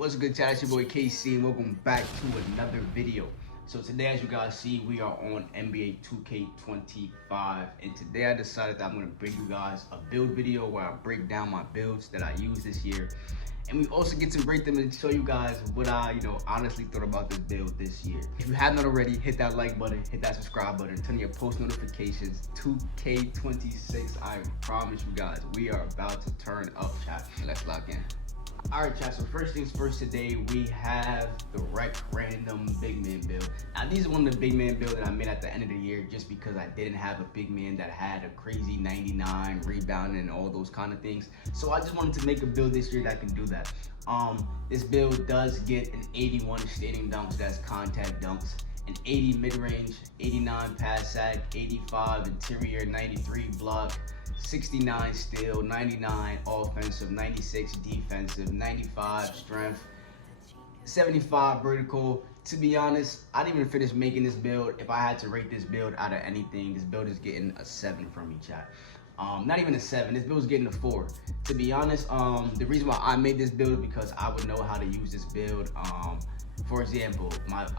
What's good, chat? It's your boy KC, and welcome back to another video. So today, as you guys see, we are on NBA 2K25, and today I decided that I'm going to bring you guys a build video where I break down my builds that I use this year, and we also get to break them and show you guys what I, honestly thought about this build this year. If you have not already, hit that like button, hit that subscribe button, turn on your post notifications. 2K26, I promise you guys, we are about to turn up, chat. Let's lock in. Alright, chat, so first things first, today we have the Rec Random Big Man build. Now, these are one of the big man builds that I made at the end of the year just because I didn't have a big man that had a crazy 99 rebounding and all those kind of things. So I just wanted to make a build this year that can do that. This build does get an 81 standing dunks, that's contact dunks, an 80 mid-range, 89 pass sec, 85 interior, 93 block, 69 steal, 99 offensive, 96 defensive, 95 strength, 75 vertical. To be honest, I didn't even finish making this build. If I had to rate this build out of anything, this build is getting a 7 from me, chat. Not even a 7, this build is getting a 4. To be honest, the reason why I made this build is because I would know how to use this build. For example,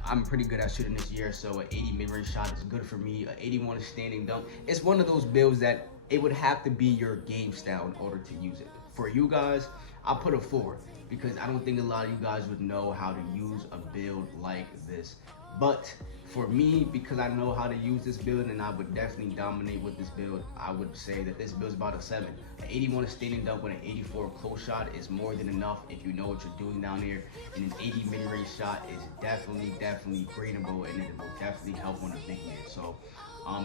I'm pretty good at shooting this year, so an 80 mid-range shot is good for me. An 81 standing dunk. It's one of those builds that it would have to be your game style in order to use it. For you guys, I put a 4 because I don't think a lot of you guys would know how to use a build like this. But for me, because I know how to use this build and I would definitely dominate with this build, I would say that this build is about a 7. An 81 standing dunk with an 84 close shot is more than enough if you know what you're doing down there. And an 80 mid-range shot is definitely gradable, and it will definitely help on a big man. So,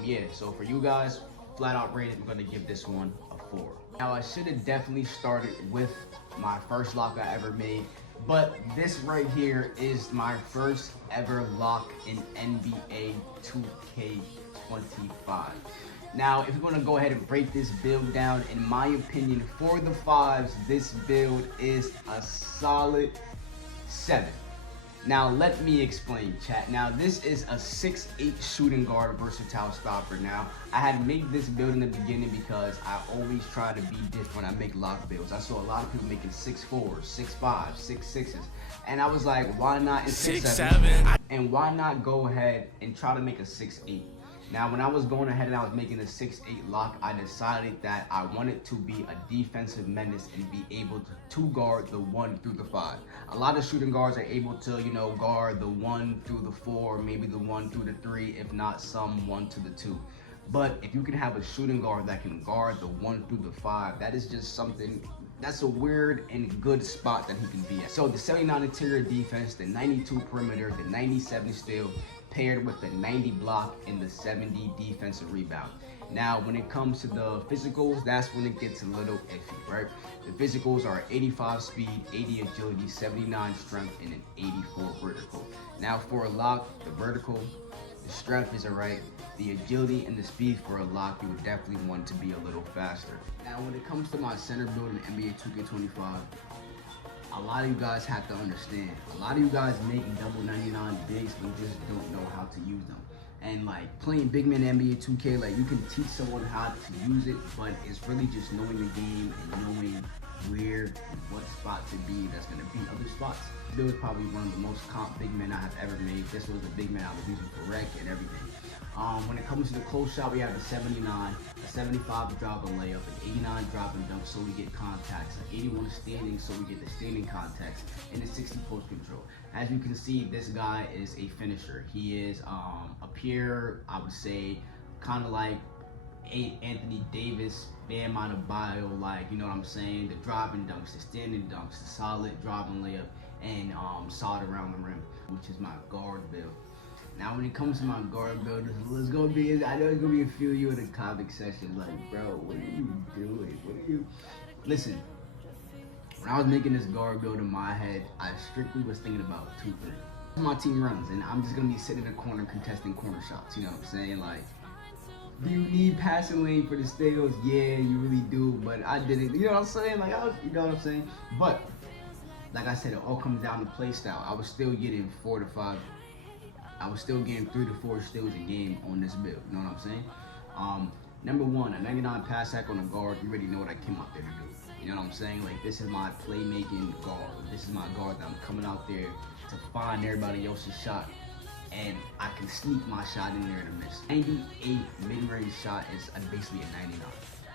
yeah. So for you guys, flat out rated, we're gonna give this one a 4. Now, I should have definitely started with my first lock I ever made, but this right here is my first ever lock in NBA 2K25. Now, if we're gonna go ahead and break this build down, in my opinion, for the 5s, this build is a solid 7. Now, let me explain, chat. Now, this is a 6'8 shooting guard versatile stopper. Now, I had made this build in the beginning because I always try to be different when I make lock builds. I saw a lot of people making 6'4s, 6'5s, 6'6s. And I was like, why not in 6'7"? And why not go ahead and try to make a 6'8"? Now, when I was going ahead and I was making a 6'8 lock, I decided that I wanted to be a defensive menace and be able to guard the 1 through the 5. A lot of shooting guards are able to, guard the 1 through the 4, maybe the 1 through the 3, if not some 1 to the 2. But if you can have a shooting guard that can guard the 1 through the 5, that is just something, that's a weird and good spot that he can be at. So the 79 interior defense, the 92 perimeter, the 97 steal, paired with the 90 block and the 70 defensive rebound. Now, when it comes to the physicals, that's when it gets a little iffy, right? The physicals are 85 speed, 80 agility, 79 strength, and an 84 vertical. Now, for a lock, the vertical, the strength is alright. The agility and the speed for a lock, you would definitely want to be a little faster. Now, when it comes to my center build in NBA 2K25, a lot of you guys have to understand, a lot of you guys making double 99 bigs but just don't know how to use them. And like playing big man NBA 2K, like you can teach someone how to use it, but it's really just knowing the game and knowing where and what spot to be that's going to beat other spots. This was probably one of the most comp big men I have ever made. This was the big man I was using for rec and everything. When it comes to the close shot, we have a 79, a 75 drop and layup, an 89 drop and dunk, so we get contacts, an 81 standing, so we get the standing contacts, and a 60 post control. As you can see, this guy is a finisher. He is a pure, I would say, kind of like Anthony Davis, Bam Adebayo, like, you know what I'm saying? The dropping dunks, the standing dunks, the solid drop and layup, and solid around the rim, which is my guard build. Now, when it comes to my guard build, it's gonna be, I know it's gonna be a few of you in the comment section like, bro, what are you doing? Listen, when I was making this guard build in my head, I strictly was thinking about 2 things. My team runs, and I'm just gonna be sitting in the corner contesting corner shots, you know what I'm saying? Like, do you need passing lane for the steals? Yeah, you really do, but I didn't, you know what I'm saying? Like, you know what I'm saying? But, like I said, it all comes down to play style. I was still getting 4 to 5. I was still getting 3 to 4 steals a game on this build, you know what I'm saying? Number 1, a 99 pass hack on a guard, you already know what I came out there to do. You know what I'm saying? Like, this is my playmaking guard. This is my guard that I'm coming out there to find everybody else's shot, and I can sneak my shot in there and miss. 98 mid-range shot is basically a 99.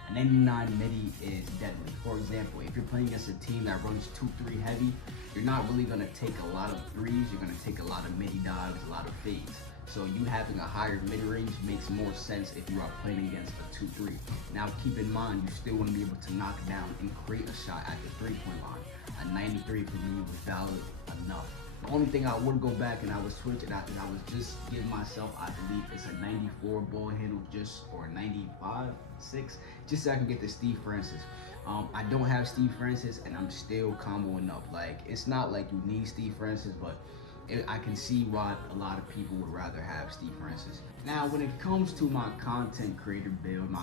A 99 midi is deadly. For example, if you're playing against a team that runs 2-3 heavy, you're not really gonna take a lot of threes. You're gonna take a lot of midi dives, a lot of fades. So you having a higher mid-range makes more sense if you are playing against a 2-3. Now keep in mind, you still want to be able to knock down and create a shot at the 3-point line. A 93 for me was valid enough. The only thing I would go back and I would switch it out, and I would just give myself, I believe it's a 94 ball handle, or a 95, 6, just so I can get the Steve Francis. I don't have Steve Francis, and I'm still comboing up. Like, it's not like you need Steve Francis, but I can see why a lot of people would rather have Steve Francis. Now, when it comes to my content creator build,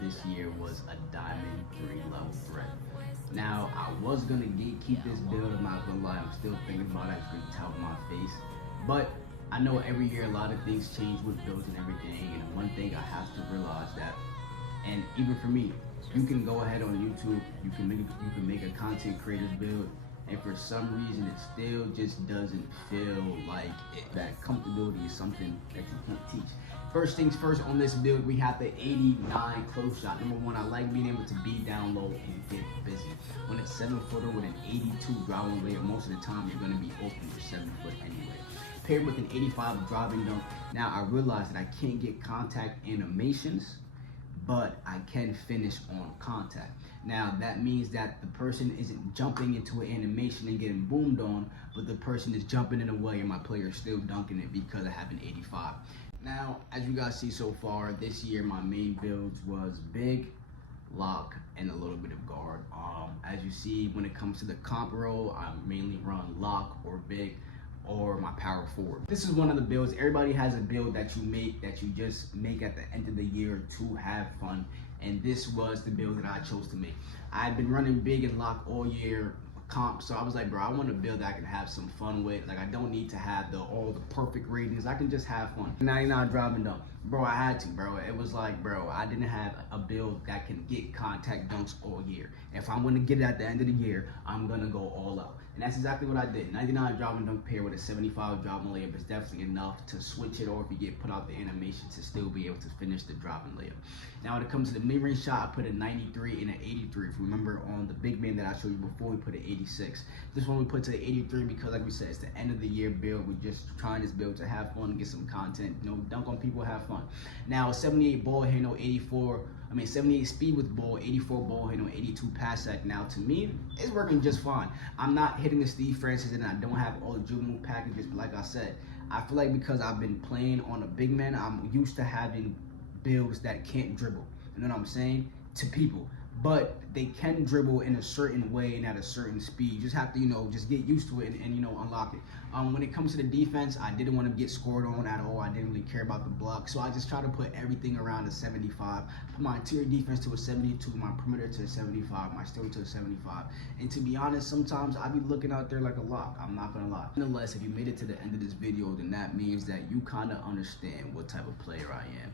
this year was a Diamond 3 level threat. Now, I was gonna keep this build, I'm not gonna lie, I'm still thinking about it, I can tell my face. But I know every year a lot of things change with builds and everything, and one thing I have to realize that, and even for me, you can go ahead on YouTube, you can make a content creator's build, and for some reason it still just doesn't feel like it. That comfortability is something that you can't teach. First things first, on this build we have the 89 close shot. Number one, I like being able to be down low and get busy. When it's 7-footer with an 82 driving layup, most of the time you're going to be open for 7 foot anyway. Paired with an 85 driving dunk. Now I realize that I can't get contact animations, but I can finish on contact. Now that means that the person isn't jumping into an animation and getting boomed on, but the person is jumping in a way and my player is still dunking it because I have an 85. Now, as you guys see so far, this year my main builds was big, lock, and a little bit of guard. As you see, when it comes to the comp roll, I mainly run lock or big, or my power forward. This is one of the builds. Everybody has a build that you just make at the end of the year to have fun, and this was the build that I chose to make. I've been running big and lock all year comp, so I was like, bro, I want a build that I can have some fun with. Like, I don't need to have all the perfect ratings. I can just have fun. 99 driving dunk, bro. I had to, bro. It was like, bro, I didn't have a build that can get contact dunks all year. If I'm gonna get it at the end of the year, I'm gonna go all out. And that's exactly what I did. 99 driving dunk pair with a 75 driving layup is definitely enough to switch it, or if you get put out the animation, to still be able to finish the driving layup. Now when it comes to the mid-range shot, I put a 93 and an 83. If you remember on the big man that I showed you before, we put an 86. This one we put to the 83 because, like we said, it's the end of the year build. We're just trying this build to have fun, get some content, you know, dunk on people, have fun. Now a 78 ball handle, 78 speed with ball, 84 ball handle, 82 pass sec. Now to me, it's working just fine. I'm not hitting the Steve Francis and I don't have all the dribble move packages, but like I said, I feel like because I've been playing on a big man, I'm used to having builds that can't dribble. You know what I'm saying? To people. But they can dribble in a certain way and at a certain speed. You just have to, you know, just get used to it and you know, unlock it. When it comes to the defense, I didn't want to get scored on at all. I didn't really care about the block. So I just try to put everything around a 75. Put my interior defense to a 72, my perimeter to a 75, my steal to a 75. And to be honest, sometimes I be looking out there like a lock. I'm not gonna lie. Nonetheless, if you made it to the end of this video, then that means that you kind of understand what type of player I am.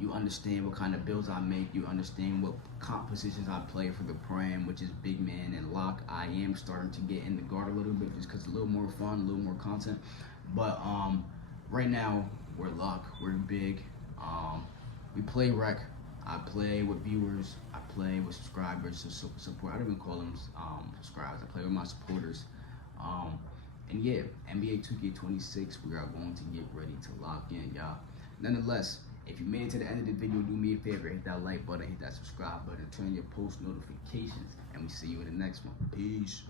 You understand what kind of builds I make. You understand what compositions I play for the prime, which is big man and lock. I am starting to get in the guard a little bit just because it's a little more fun, a little more content. But right now, we're lock, we're big. We play rec. I play with viewers. I play with subscribers. So support. I don't even call them subscribers. I play with my supporters. And yeah, NBA 2K26, we are going to get ready to lock in, y'all. Nonetheless, if you made it to the end of the video, do me a favor, hit that like button, hit that subscribe button, turn your post notifications, and we see you in the next one. Peace.